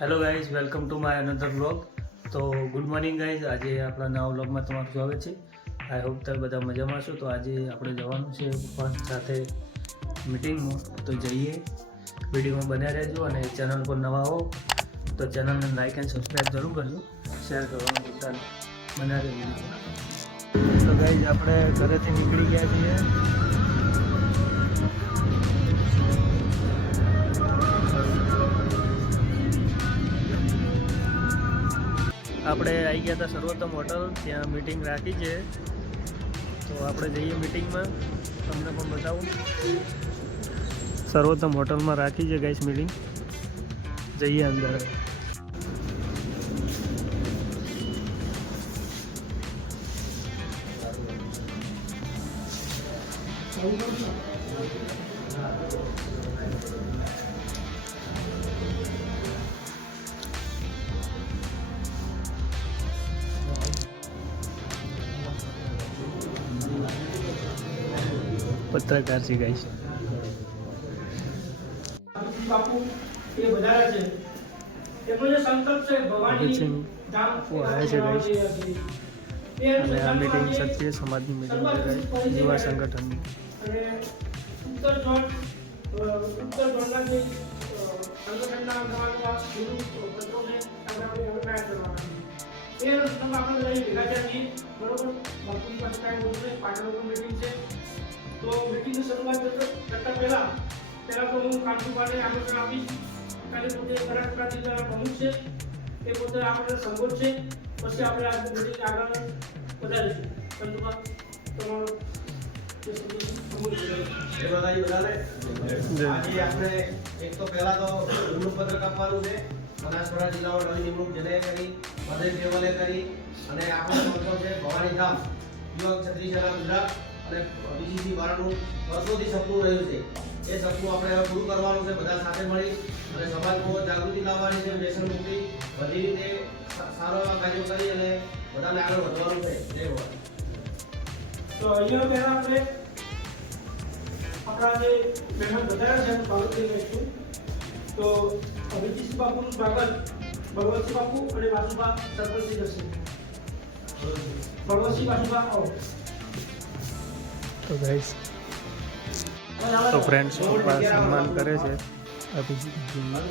Hello guys, welcome to my another vlog. તો good morning guys. આજે આપણા નવા વ્લોગમાં તમારું સ્વાગત છે. આઈ હોપ તમે બધા મજામાં છો. તો આજે આપણે જવાનું છે પપ્પા સાથે મિટિંગમાં. તો જઈએ, વિડીયોમાં બન્યા રહેજો અને ચેનલ પર નવા હો તો ચેનલને લાઈક એન્ડ સબસ્ક્રાઈબ જરૂર કરજો, શેર કરવાનું ભૂલતા નહીં. બન્યા રહેજો. તો ગાઈઝ આપણે ઘરેથી નીકળી ગયા છીએ. આપણે આવી ગયા હતા સર્વોત્તમ હોટલ, ત્યાં મીટિંગ રાખી છે. તો આપણે જઈએ મીટિંગમાં, તમને પણ બતાવું. સર્વોત્તમ હોટલમાં રાખી છે ગાઈસ મીટિંગ. જઈએ અંદર. પત્રકાર છે ગાઈસ. બાપુ એ વધારે છે. એનો જે સંકલ્પ છે ભવાની ધામ આવ્યા છે ગાઈસ. અને આ મીટિંગ ક્ષત્રિય સમાજની મીટિંગ છે ગાઈસ, યુવા સંગઠનની. અને ઉત્તર ઝોનના જે સંગઠનના નવા ગુરુ પત્રોને આપણે અભિપ્રાય કરવાના છે. એ રસ્તમાં આપણે લઈ ભેગા થઈએ, બરોબર. બાપુની પાસે કાંઈ બોલું નહીં, પાટણની મીટિંગ છે. તો મીટિંગની શરૂઆત કરતા પહેલા તો હું કાંતુભાઈને આમંત્રણ આપીશ. કાલે પોતે બનાસકાંઠા પ્રમુખ છે, એ પોતે આપણે સંબોધશે. પછી આપણે આ મીટિંગ આગળ વધારીશું. કાંતુભા, તમારો આજે આપણે એક તો પહેલા તો નિમણૂક પત્રક આપવાનું છે. બનાસકાંઠા જિલ્લામાં નવી નિમણૂક જેને કરી, મધ્ય લેવલે કરી, અને આપણો સંકલ્પ છે ભવાની ધામ યુવક ક્ષત્રિય સેના ગુજરાત અને બીસીસી વાળાનું વર્ષોથી સપનું રહ્યું છે. એ સપનું આપણે હવે પૂરું કરવાનું છે, બધા સાથે મળી અને સમાજમાં જાગૃતિ લાવવાની છે. વ્યસન મુક્તિ બધી રીતે સારો એવા કાર્યો કરી અને બધાને આગળ વધવાનું છે. જય ભવાની. તો અહીંયા પહેલા આપણે આપણા જે મહેમાન વધારે છે સ્વાગત કરી લઈશું. તો અભિજીતસિંહ બાપુનું સ્વાગત ભગવતસિંહ બાપુ અને વાસુભા સરપંચજી જશે. ભગવતસિંહ વાસુભા આવો. તો ગાઈસ, તો ફ્રેન્ડ્સ પપ્પા સન્માન કરે છે અભિજીતજીનું.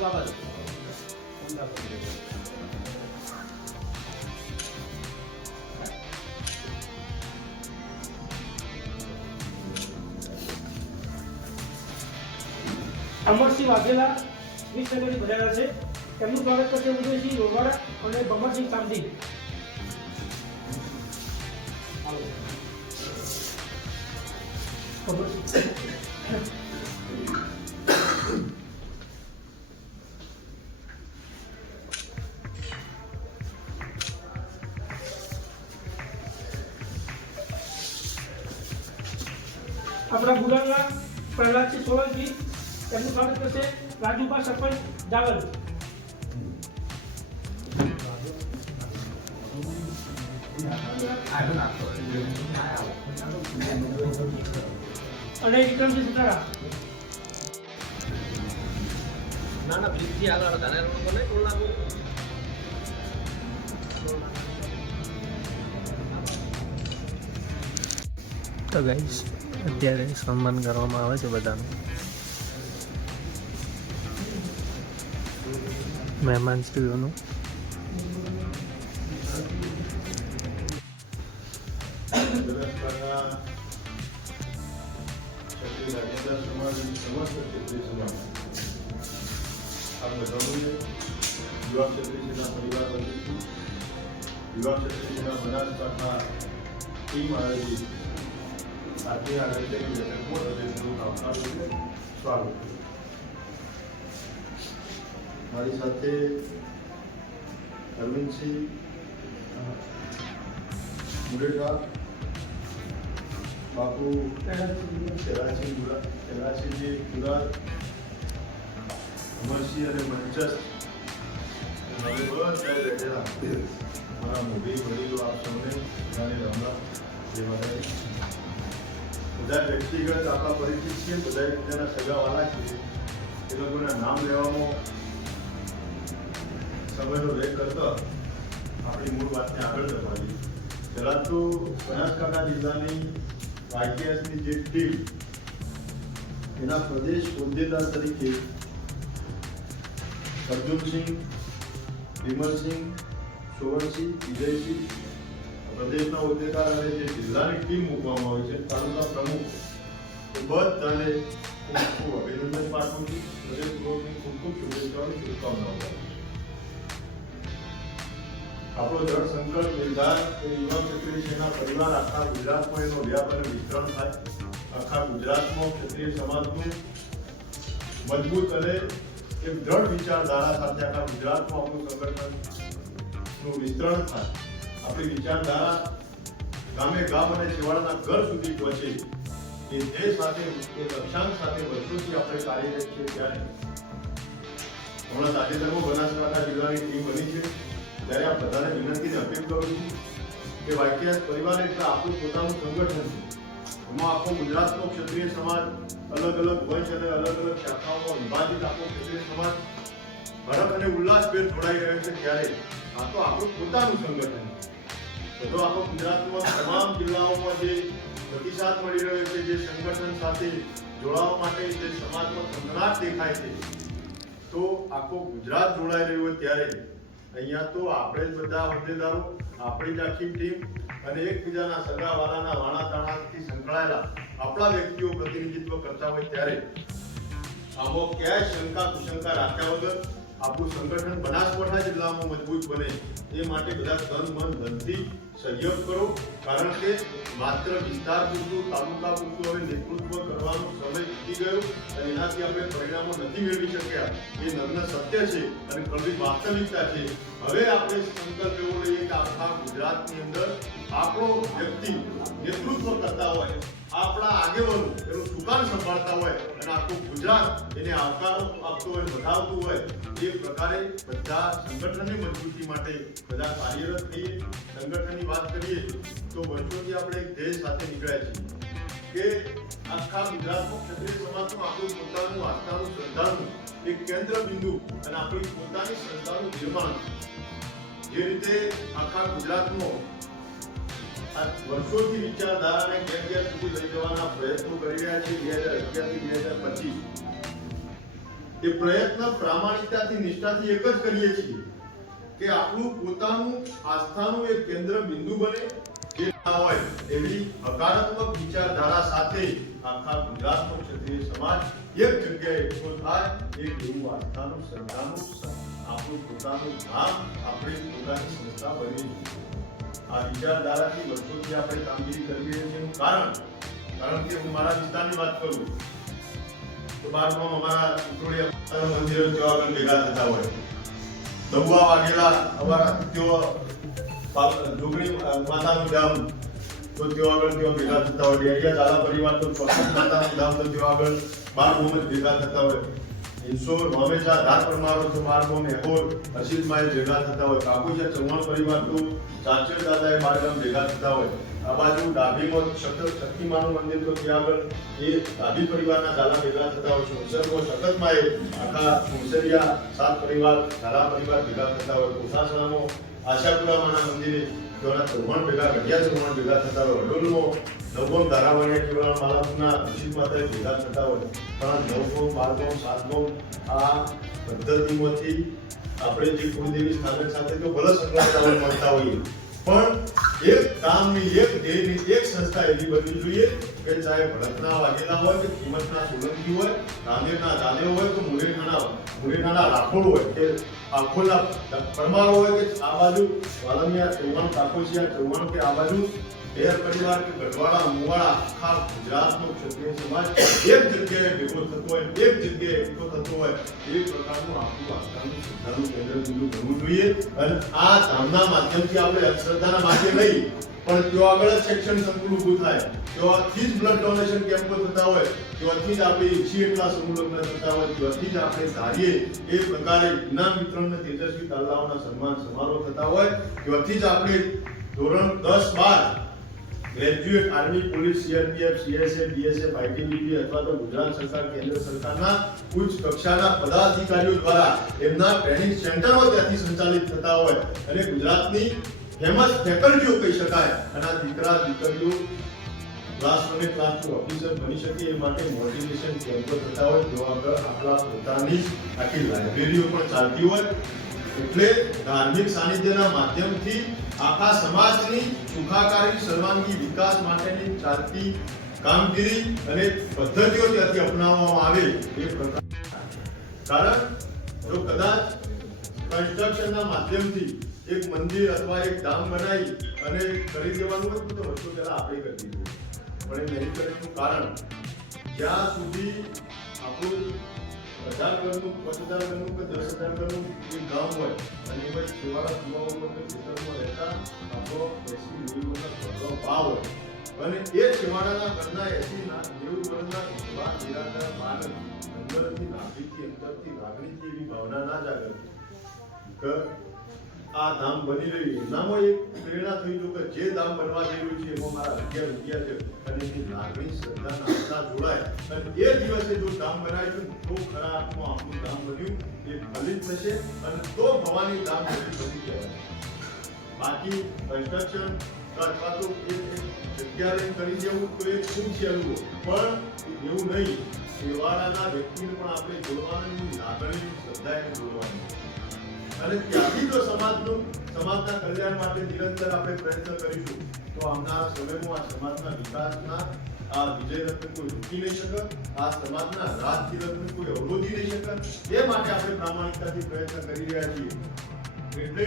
અમરસિંહ વાઘેલા વિસનગરી ભરેલા છે. તેમનું સ્વાગત કરશે ઉદયસિંહ રોવાડા અને ભમરસિંહ સામજી. આપણા બુરાના પ્રહલાદસિંહ સોલંકી, તેમનું સ્વાગત કરશે રાજુભા સરપંચ જાવલ. અને વિક્રમસિંહ સુતારા. ના બ્રિજથી આગળ ધાનેર રોડ પર નહીં ટોલ નાખું. તો ગાઈસ, અત્યારે સન્માન કરવામાં આવે છે બધાનું. મહેમાનશ્રીઓનું. યુવા ક્ષત્રિયના પરિવાર વતીથી યુવા ક્ષત્રિયના બનાસકાંઠા ટીમ આયોજિત સાથે આયોજિત બેઠકમાં હૃદયપૂર્વક આવકારું છે. સ્વાગત. મારી સાથે અરવિંદસિંહ મુરેઠા, બાપુ શેરાસિંહજી ગુરાત, અમરસિંહ અને મંચસ્થ હવે બધા બેઠેલા મારા મોટી વડીલો, આપ સૌને બધાને રમવા જેવા બધા વ્યક્તિગત આપણા પરિચિત છીએ, બધા એકબીજાના સગાવાલા છીએ. એ લોકોના નામ લેવામાં સમયનો વ્યય કરતા આપણી મૂળ વાતને આગળ ધપાવીએ. પહેલાં તો બનાસકાંઠા જિલ્લાની વાયકેએસની જે ટીમ એના પ્રદેશ હોદ્દેદાર તરીકે અર્જુનસિંહ, વિમલસિંહ, સોવનસિંહ, વિજયસિંહ પ્રદેશના હોદ્દેદાર અને જે જિલ્લાની ટીમ મૂકવામાં આવી છે તાલુકા પ્રમુખ એ બધાને ખૂબ ખૂબ અભિનંદન પાઠવું છું. હૃદયપૂર્વકની ખૂબ ખૂબ શુભેચ્છાઓની શુભકામનાઓ. આપણો દ્રઢ સંકલ્પ નિર્ધાર એ યુવા ક્ષત્રિય સેના પરિવાર આખા ગુજરાતમાં એનો વ્યાપ અને વિસ્તરણ થાય. આખા ગુજરાતમાં ક્ષત્રિય સમાજનું મજબૂત અને એક દ્રઢ વિચારધારા સાથે આખા ગુજરાતમાં આપણું સંગઠનનું વિસ્તરણ થાય. આપણી વિચારધારા ગામે ગામ અને છેવાડાના ઘર સુધી પહોંચે એ ધ્યેય સાથે એ લક્ષ્યાંક સાથે વર્ષોથી આપણે કાર્યરત છીએ. ત્યારે હમણાં તાજેતરમાં બનાસકાંઠા જિલ્લાની ટીમ બની છે ત્યારે આ બધાને વિનંતીને અપીલ કરું છું કે વાયકેએસ પરિવાર એટલે આપણું પોતાનું સંગઠન છે. એમાં આખો ગુજરાતનો ક્ષત્રિય સમાજ અલગ અલગ વંશ અને અલગ અલગ શાખાઓમાં વિભાજિત આખો ક્ષત્રિય સમાજ હરખ અને ઉલ્લાસભેર જોડાઈ રહ્યો છે. ત્યારે આ તો આપણું પોતાનું સંગઠન છે. તો આખો ગુજરાતમાં તમામ જિલ્લાઓમાં જે પ્રતિસાદ મળી રહ્યો છે, જે સંગઠન સાથે જોડાવા માટે જે સમાજમાં થનગનાટ દેખાય છે, તો આખો ગુજરાત જોડાઈ રહ્યું હોય ત્યારે અહીંયા તો આપણે જ બધા હોદ્દેદારો, આપણી જ આખી ટીમ અને એકબીજાના સગાવાલાના વાણાતાણાથી સંકળાયેલા આપણા વ્યક્તિઓ પ્રતિનિધિત્વ કરતા હોય ત્યારે આમાં ક્યાંય શંકા કુશંકા રાખ્યા વગર આપણું સંગઠન બનાસકાંઠા જિલ્લામાં મજબૂત બને એ માટે બધા તન મન ધનથી સહયોગ કરો. કારણ કે માત્ર વિસ્તાર પૂરતું, તાલુકા પૂરતું હવે નેતૃત્વ કરવાનો સમય વીતી ગયો અને એનાથી આપણે પરિણામો નથી મેળવી શક્યા. એ નગ્ન સત્ય છે અને કડવી વાસ્તવિકતા છે. હવે આપણે સંકલ્પ એવો લઈએ કે આખા ગુજરાતની અંદર આપણો વ્યક્તિ નેતૃત્વ કરતા હોય, આપણા આગેવાનો એનું સુકાન સંભાળતા હોય અને આખું ગુજરાત એને આવકારો આપતો હોય, વધાવતું હોય, એ પ્રકારે બધા સંગઠનની મજબૂતી માટે બધા કાર્યરત થઈએ. સંગઠનની વાત કરીએ તો વર્ષોથી આપણે એક ધ્યેય સાથે નીકળ્યા છીએ કે આખા ગુજરાતમાં ક્ષત્રિય સમાજનું આપણું પોતાનું આસ્થાનું શ્રદ્ધાનું એક કેન્દ્ર બિંદુ અને આપણી પોતાની સંસ્થાનું નિર્માણ. જે રીતે આખા ગુજરાતમાં વર્ષોથી વિચારધારાને ઘેર ઘેર સુધી લઈ જવાના પ્રયત્નો કરી રહ્યા છે 2011 થી 2025 એ પ્રયત્ન પ્રામાણિકતાથી, નિષ્ઠાથી એક જ કરીએ છીએ કે આપણું પોતાનું આસ્થાનું એક કેન્દ્ર બિંદુ બને. જે ના હોય એવી હકારાત્મક વિચારધારા સાથે આખા ગુજરાતનો ક્ષત્રિય સમાજ એક જગ્યાએ એકઠો થાય. એક એવું આસ્થાનું, શ્રદ્ધાનું, આપણું પોતાનું ધામ, આપણી પોતાની સંસ્થા બની. આ વિચારધારાથી વર્ષોથી આપણે કામગીરી કરી રહ્યા છીએ. કારણ કે હું મારા વિસ્તારની વાત કરું તો બારમાં અમારા ઉત્તરોડિયા મંદિરો ત્યાં આગળ ભેગા થતા હોય. દબવા વાગેલા અમારા ત્યાં જોગણી માતાનું ધામ તો ત્યાં આગળ ત્યાં ભેગા થતા હોય. ડેડિયા ઝાલા પરિવાર તો ચોક્કસ માતાનું ધામ તો ત્યાં આગળ 12 ગામ ભેગા થતા હોય. ઇન્સોર હંમેશા ધાર પરમારો તો 12 ગામ એહોર હર્ષિતમાં ભેગા થતા હોય. કાકુજા ચૌહાણ પરિવાર તો ચાચર દાદા એ 12 ગામ ભેગા થતા હોય. આ બાજુ ડાભીમાં શક્તિમાનું મંદિર તો ત્યાં આગળ એ ડાભી પરિવારના ઝાલા ભેગા થતા હોય. સોનસરમાં શકતમાં એ આખા સોનસરિયા 7 પરિવાર ઝાલા પરિવાર ભેગા થતા હોય. કોસાસણામાં આશાપુરામાના મંદિરે તેઓના ચૌહાણ ભેગા, ગઢિયા ચૌહાણ ભેગા થતા હોય. વડોલમાં નવગોમ ધારાવાડિયા કેવળ માલાપુરના ઋષિ માતા ભેગા થતા હોય. પણ 9 ગામ, 12 ગામ, 7 ગામ આ પદ્ધતિમાંથી આપણે જે કુળદેવી સ્થાનક સાથે તો ભલે સંકળાયેલા મળતા હોઈએ, પણ એક કામની, એક ધ્યેયની, એક સંસ્થા એવી બનવી જોઈએ કે ચાહે ભરતના વાઘેલા હોય કે કિંમતના સોલંકી હોય, રાંદેરના જાદેવ હોય કે મુરેઠાના રાઠોડ હોય કે આખોના પરમાર હોય કે આ બાજુ વાલમિયા ચૌહાણ, કાકોસિયા ચૌહાણ કે આ બાજુ બેર પરિવાર કે ગઢવાડા, મુવાડા, આખા ગુજરાતનો ક્ષત્રિય સમાજ એક જગ્યાએ ભેગો થતો હોય, એક જગ્યાએ એકઠો થતો હોય, એ પ્રકારનું આપણું આસ્થાનું શ્રદ્ધાનું કેન્દ્ર બિંદુ બનવું જોઈએ. અને આ ધામના માધ્યમથી આપણે અંધશ્રદ્ધાના માર્ગે નહીં, પણ ત્યાં આગળ જ શિક્ષણ સંકુલ ઊભું થાય, ત્યાંથી જ બ્લડ ડોનેશન કેમ્પો થતા હોય, ત્યાંથી જ આપણે 108 સમૂહ લગ્ન થતા હોય, ત્યાંથી જ આપણે ધારીએ એ પ્રકારે ઇનામ વિતરણ અને તેજસ્વી તાલાઓના સન્માન સમારોહ થતા હોય, ત્યાંથી જ આપણે ધોરણ 10-12 graduate army, police, CRPF, CSF, BSF, ITBP અથવા તો ગુજરાત સરકાર, કેન્દ્ર સરકારના ઉચ્ચ કક્ષાના પદાધિકારીઓ દ્વારા એમના ટ્રેનિંગ સેન્ટરો ત્યાંથી સંચાલિત થતા હોય અને ગુજરાતની ફેમસ ફેકલ્ટીઓ કહી શકાય અને આ દીકરા દીકરીઓ ક્લાસ 1 અને ક્લાસ 2 ઓફિસર બની શકે એ માટે મોટિવેશન કેમ્પો થતા હોય જો આગળ આપણા પોતાની આખી લાઇબ્રેરીઓ પણ ચાલતી હોય એટલે ધાર્મિક સાનિધ્યના માધ્યમથી આખા સમાજની સુખાકારી સર્વાંગી વિકાસ માટેની ચાલતી કામગીરી અને પદ્ધતિઓ ત્યાંથી અપનાવવામાં આવે એ પ્રકાર કારણ જો કદાચ કન્સ્ટ્રક્શનના માધ્યમથી એક મંદિર અથવા એક ધામ બનાવી અને કરી દેવાનું હોય તો વર્ષો પહેલા આપણે કરી દીધું પણ એ નહીં કરવાનું કારણ જ્યાં સુધી આપણું 1000 ઘરનું 5000 ઘરનું કે 10,000 ઘરનું એક ગામ હોય અને એમાં સેવાળા યુવાઓ ખેતરમાં રહેતા આપણો 80-90 વર્ષનો ઘરનો ભાવ હોય અને એ છેવાડાના ઘરના 80-90 વર્ષના વિધવા નિરાધાર બાળક અંદરથી નાભીથી અંદરથી લાગણીથી એવી ભાવના ના જાગે કે આ ધામ બની રહ્યું એનામાં એક પ્રેરણા થઈ ગયું કે જે ધામ બનવા જઈ રહ્યું છે એમાં મારા 11 રૂપિયા છે અને એની લાગણી શ્રદ્ધાના આસ્થા જોડાય અને એ દિવસે જો ધામ બનાવીશું તો ખરા અર્થમાં આપણું ધામ બન્યું એ ફલિત થશે અને તો ભવાની ધામ બની કહેવાય બાકી કન્સ્ટ્રક્શન અથવા તો જગ્યા લઈને કરી દેવું તો એ ખૂબ સહેલું પણ એવું નહીં સેવાળાના વ્યક્તિને પણ આપણે જોડવાની લાગણી શ્રદ્ધાને જોડવાની અને ત્યાંથી જો સમાજના કલ્યાણ માટે નિરંતર આપણે પ્રયત્ન કરીશું તો આવનારા સમયમાં આ સમાજના વિકાસના આ વિજયરથને કોઈ રોકી નહીં શકે આ સમાજના રાજકીરથને કોઈ અવરોધી નહીં શકે એ માટે આપણે પ્રામાણિકતાથી પ્રયત્ન કરી રહ્યા છીએ એટલે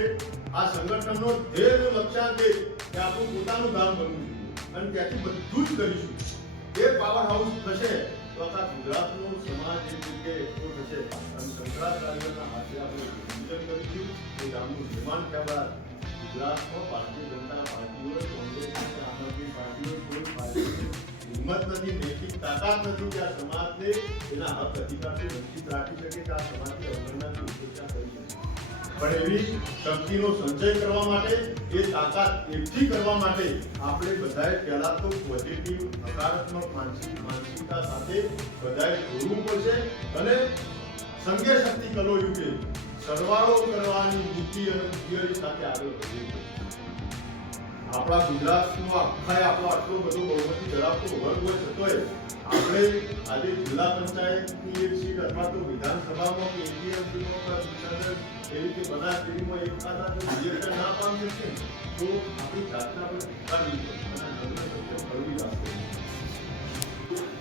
આ સંગઠનનો ધ્યેયનો લક્ષ્યાંક એ કે આપણું પોતાનું ધામ બનવું જોઈએ અને ત્યાંથી બધું જ કરીશું એ પાવર હાઉસ થશે તો આખા ગુજરાતનો સમાજ એ જગ્યાએ એકઠો થશે અને શંકરાચાર્યના હાથે આપણે પૂજન કરીશું એ ધામનું નિર્માણ થયા બાદ ગુજરાતમાં ભારતીય જનતા પાર્ટી હોય કોંગ્રેસ આમ આદમી પાર્ટી હોય કોઈ પાર્ટીની હિંમત નથી નૈતિક તાકાત નથી કે આ સમાજને એના હક અધિકારથી વંચિત રાખી શકે કે આ સમાજની અવગણનાથી ઉપેક્ષા કરી શકે પણ એવી શક્તિનો સંચય કરવા માટે એ તાકાત એકઠી કરવા માટે આપણે બધાએ પહેલા તો પોઝિટિવ હકારાત્મક માનસિકતા સાથે બધાએ જોડવું પડશે અને સંઘે શક્તિ કલો યુગે સરવાળો કરવાની બુદ્ધિ અને થિયરી સાથે આગળ વધવું પડશે આપણા ગુજરાતનો આપણો આટલો બધો બહુમતી ધરાવતો વર્ગ હોય છતોય આપણે આજે જિલ્લા પંચાયતની એક સીટ અથવા તો વિધાનસભામાં કે એપીએમસીમાં એવી રીતે બનાસડેરીમાં એક ખાતા જો રિએક્શન ના પામી શકે તો આપણી જાતને આપણે ઉતારવી પડે અને નગ્ન સત્ય ફળવી રાખવું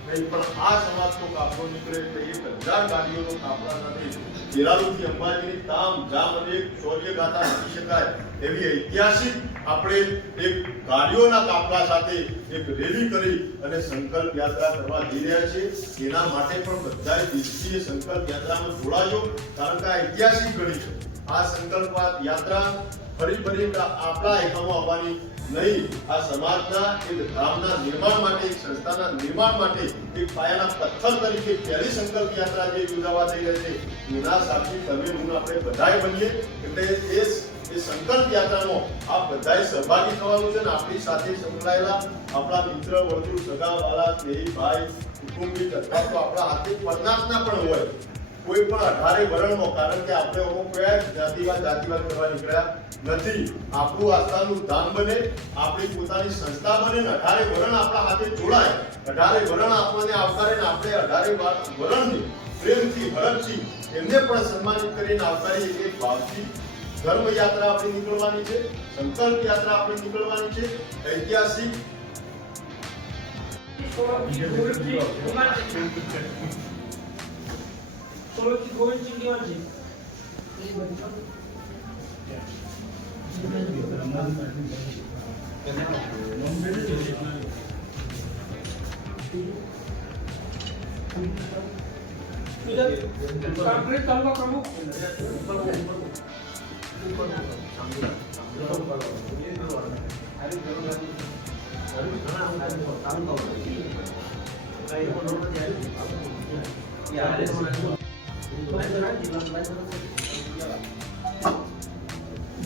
નહીં પણ આ સમાજનો કાફલો નીકળે એટલે 1000 ગાડીઓનો કાફલા સાથે કેરાલુથી અંબાજીની તામ જામ અને એક શૌર્ય ગાથા લખી શકાય એવી ઐતિહાસિક આપણે એક ગાડીઓના કાફલા સાથે એક રેલી કરી અને સંકલ્પ યાત્રા કરવા જઈ રહ્યા છીએ એના માટે પણ બધાએ દિલથી સંકલ્પ યાત્રામાં જોડાજો કારણ કે આ ઐતિહાસિક ગણી છે આ સંકલ્પ યાત્રા ફરી આપણા એકમો આવવાની નહીં આ સમાજના એક ધામના નિર્માણ માટે એક સંસ્થાના નિર્માણ માટે એક પાયાના પથ્થર તરીકે પહેલી સંકલ્પ યાત્રા જે યોજાવા થઈ રહી છે એના સાક્ષી તમે હું આપણે બધાએ બનીએ એટલે એ સંકલ્પ યાત્રામાં આ બધાએ સહભાગી થવાનું છે અને આપણી સાથે સંકળાયેલા આપણા મિત્ર વર્તુળ સગા વાલા સ્નેહી ભાઈ કુટુંબિક અથવા તો આપણા હાથે પરનાશના પણ હોય કોઈ પણ 18 વરણમાં કારણ કે આપણે કોઈ જાતિવાદ કરવા નીકળ્યા નથી આપણું આસ્થાનું ધામ બને આપણી પોતાની સંસ્થા બને ને 18 વરણ આપણા હાથે જોડાય 18 વરણ આપણને આવકારે ને આપણે 18 વરણની પ્રેમથી હરખથી એમને પણ સન્માનિત કરીને આવકારી એક ભાવથી ધર્મ યાત્રા આપણી નીકળવાની છે સંકલ્પ યાત્રા આપણી નીકળવાની છે ઐતિહાસિક સોલંકી ગોવિંદસિંહ દેવજી કાંકરેજ તાલુકા પ્રમુખ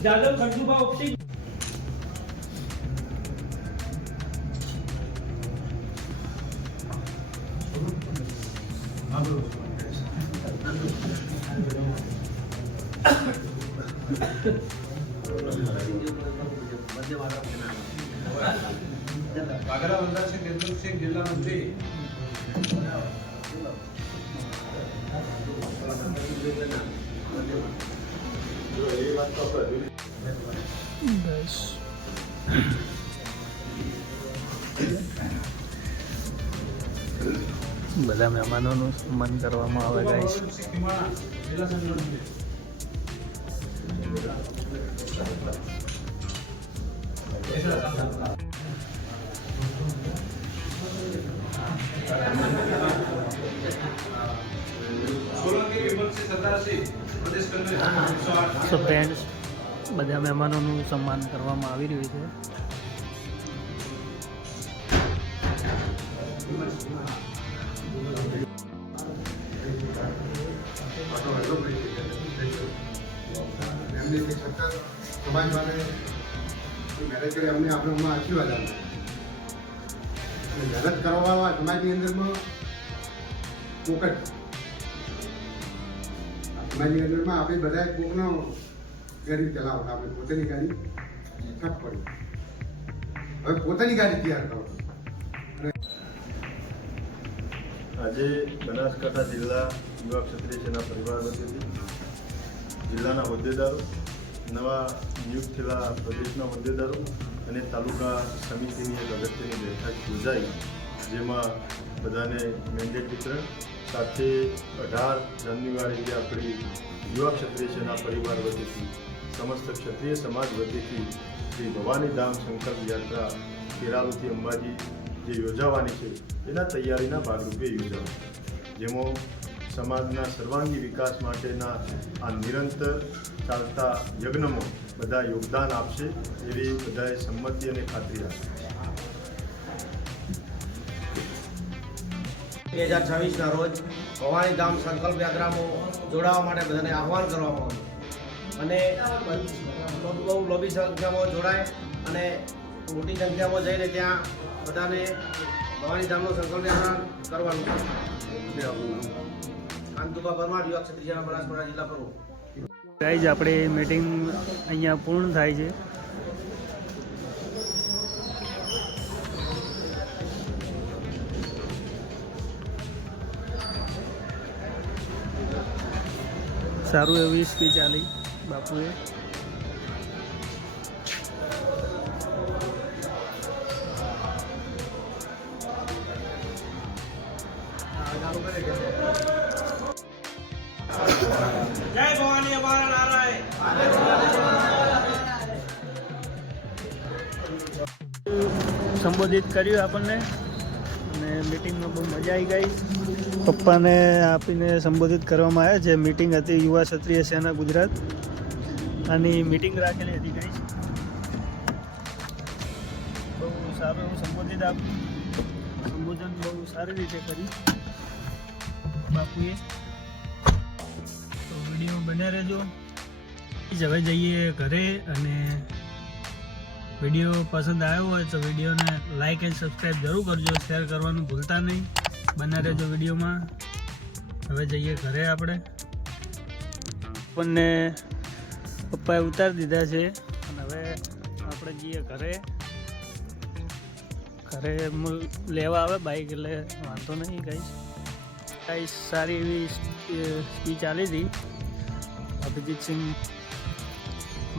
જાદવ ખંડુભા ઉપસિંહ વાઘેલા વંદાસિંહ દેવદૂતસિંહ જિલ્લા મંત્રી જો એ વાત તો આપણે બસ બધા મહેમાનોનું સન્માન કરવામાં આવે ગાઈસ. સિંહ ખીમાણા જિલ્લા સંગઠન સોલંકી વિમલસિંહ સરદારસિંહ પ્રદેશ કન્વીનર સો ફ્રેન્ડ્સ, બધા મહેમાનોનું સન્માન કરવામાં આવી રહ્યું છે. એમની જે સરકાર સમાજ માટે મહેનત કરી અમને આપણે હમણાં આશીર્વાદ આપે મહેનત કરવાવાળા સમાજની અંદરમાં પોકટ સમાજની અંદરમાં આપણે બધા કોકનો ગાડી ચલાવતા આપણે પોતાની ગાડી ઠપ પડી હવે પોતાની ગાડી તૈયાર કરો. આજે બનાસકાંઠા જિલ્લા યુવા ક્ષત્રિય સેના પરિવાર વતીથી જિલ્લાના હોદ્દેદારો, નવા નિયુક્ત થયેલા પ્રદેશના હોદ્દેદારો અને તાલુકા સમિતિની એક અગત્યની બેઠક યોજાઈ, જેમાં બધાને મેન્ડેટ વિતરણ સાથે 18 જાન્યુઆરીએ આપણી યુવા ક્ષત્રિય સેના પરિવાર વતીથી સમસ્ત ક્ષત્રિય સમાજ વતીથી શ્રી ભવાની ધામ સંકલ્પ યાત્રા કેરાલુથી અંબાજી જે યોજાવાની છે એના તૈયારીના ભાગરૂપે યોજાવાની, જેમાં સમાજના સર્વાંગી વિકાસ માટેના આ નિરંતર ચાલતા યજ્ઞમાં બધા યોગદાન આપશે એવી બધાએ સંમતિ અને ખાતરી આપી. 2026ના રોજ ભવાની ધામ સંકલ્પ યાત્રામાં જોડાવા માટે બધાને આહવાન કરવામાં આવ્યું અને બહુ લોબી સંખ્યામાં જોડાય અને મોટી સંખ્યામાં જઈને ત્યાં બધાને ભવાની ધામનો સંકલ્પ યાત્રા કરવાનું છે. કાંતુભા પરમાર, યુવા ક્ષત્રિય સેના બનાસકાંઠા જિલ્લા પ્રમુખ. ગાઈઝ, આપણે મીટિંગ અહીંયા પૂર્ણ થાય છે. સારું એવી સ્પીચ આલી બાપુએ. જય ભવાની અમારા નારાયણ. સંબોધિત કર્યું આપણને અને મીટિંગમાં બહુ મજા આવી ગઈ. પપ્પાને આપીને સંબોધિત કરવામાં આવ્યા છે. મીટિંગ હતી યુવા ક્ષત્રિય સેના ગુજરાત આની મીટિંગ રાખેલી હતી ગઈ. બહુ સારું એવું સંબોધન બહુ સારી રીતે કરી બાપુએ. તો વિડીયો બન્યા રહેજો. હવે જઈએ ઘરે અને વિડીયો પસંદ આવ્યો હોય તો વિડીયોને લાઈક એન્ડ સબસ્ક્રાઈબ જરૂર કરજો. શેર કરવાનું ભૂલતા નહીં. બના રહેજો વિડીયોમાં. હવે જઈએ ઘરે. આપણને પપ્પાએ ઉતારી દીધા છે અને હવે આપણે જઈએ ઘરે. લેવા આવે બાઈક એટલે વાંધો નહીં. ગાઈસ સારી એવી સ્પીચ આલી હતી અભિજીતસિંહ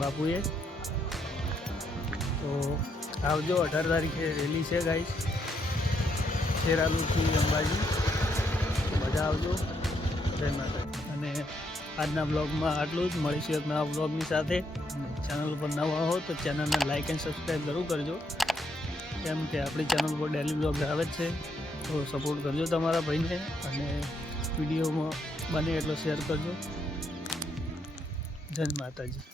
બાપુએ. તો આવજો. 18 તારીખે રેલી છે ગાઈસ, ખેરાલુથી અંબાજી. બધા આવજો. જય માતા. અને આજના બ્લોગમાં આટલું જ. મળીશું એક નવા બ્લોગની સાથે. ચેનલ પર નવા હો તો ચેનલને લાઈક એન્ડ સબસ્ક્રાઈબ જરૂર કરજો, કેમ કે આપણી ચેનલ પર ડેલી બ્લોગ આવે જ છે. તો સપોર્ટ કરજો તમારા ભાઈને અને વિડીયોમાં બને એટલો શેર કરજો. જય માતાજી.